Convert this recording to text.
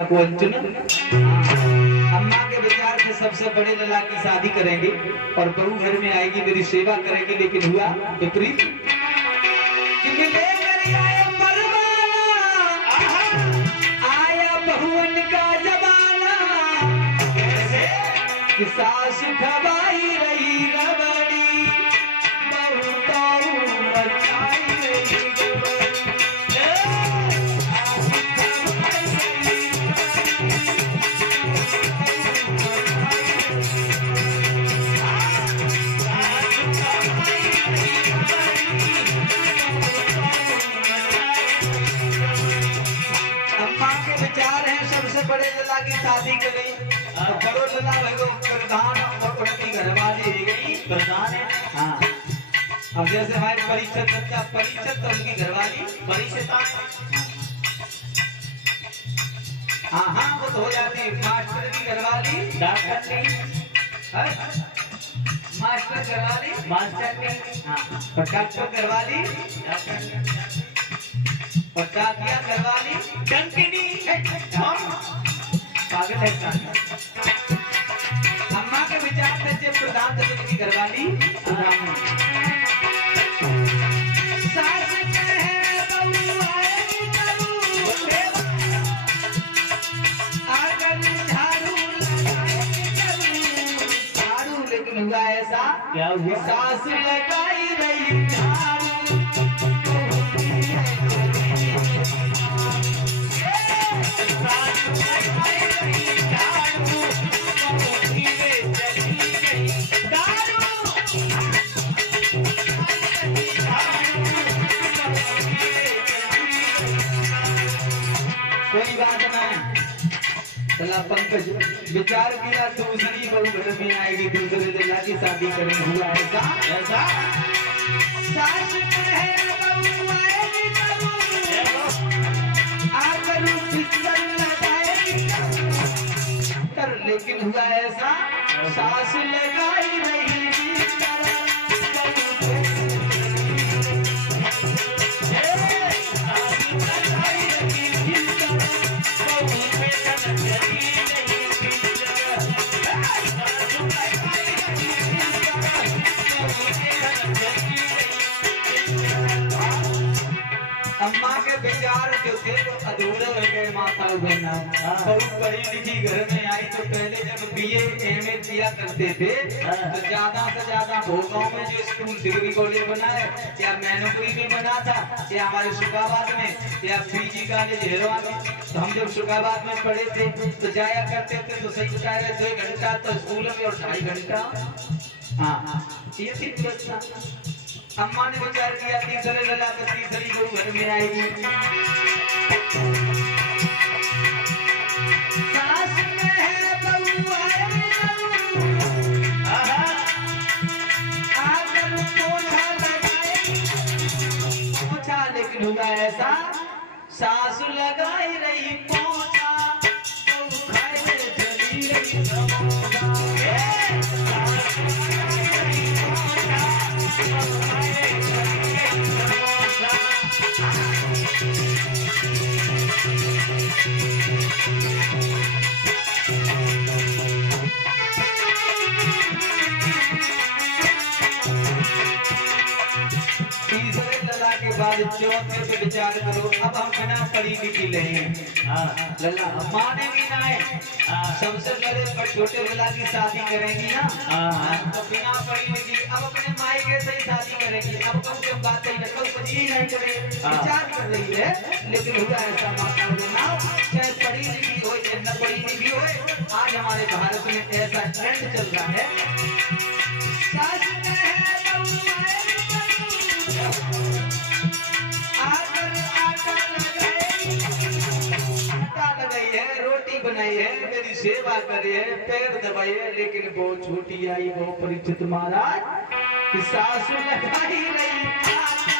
को चुन अम्मा के विचार से सबसे बड़े लला की शादी करेंगे और बहू घर में आएगी, मेरी सेवा करेगी। लेकिन हुआ विपरीत कि मिले आया परवाना, आया बहुवन का जमाना, कि सास खवाई रही रबड़ी, बहू ताऊ मचाई रही बड़े लला की शादी करी। बड़ो लला भगो प्रधान और उनकी घरवाली रह गई प्रधान है। हाँ, अब जैसे हमारे परिषद बच्चा परिषद तो उनकी घरवाली परिषद। हाँ हाँ, वो तो हो जाती है। मास्टर की घरवाली डॉक्टर नहीं, मास्टर घरवाली मास्टर नहीं। हाँ, और डॉक्टर घरवाली डॉक्टर, और डाकिया घरवाली डंकिनी। पागल है अम्मा के विचार से प्रधान की घरवाली सास झाड़ू, लेकिन हुआ ऐसा क्या हुआ, सास लगाई रही पंकज विचार किया दूसरी बहू घर में आएगी, दूसरे लला की शादी करेंगे। हुआ ऐसा ऐसा सास है बहू आएगी कर, लेकिन हुआ ऐसा सास लगाई रही अम्मा के विचार जो थे वो अधूरे हो गए। माता बहना बहुत पढ़ी लिखी घर में आई तो पहले जब बीए एमए किया करते थे तो ज्यादा से ज्यादा भोगांव में जो स्कूल डिग्री कॉलेज बना है, या मैनुपुरी में बना था, या हमारे शुकाबाद में, या पीजी कॉलेज हेरवा में। तो हम जब शुकाबाद में पढ़े थे तो जाया करते थे तो सही बता रहे 2 घंटा तो स्कूल में और 2.5 घंटा। हाँ, ये थी व्यवस्था। अम्मा ने विचार किया तीसरे लला तो तीसरी बहू घर में आएगी। सास में है बहू आकर पोछा लगाएगी, पोछा, लेकिन हुआ ऐसा सास लगाई रही पोछा, बहू खाए चली रही समोसा। बाद चौथे पे विचार करो। अब हम बिना पढ़ी लिखी नहीं लला माने भी ना है। सबसे पहले पर छोटे लला की शादी करेंगी ना, तो बिना पढ़ी लिखी अब अपने मायके से ही शादी करेंगी। अब कम से कम बात ही नहीं करेगी, विचार कर रही है। लेकिन हुआ ऐसा माता ना, चाहे पढ़ी लिखी हो चाहे न पढ़ी लिखी हो, आज हमारे भारत में ऐसा ट्रेंड चल रहा है। रोटी बनाई है, मेरी सेवा करी है, पैर दबाई है, लेकिन वो छोटी आई वो परिचित महाराज कि सासू लगाई रही।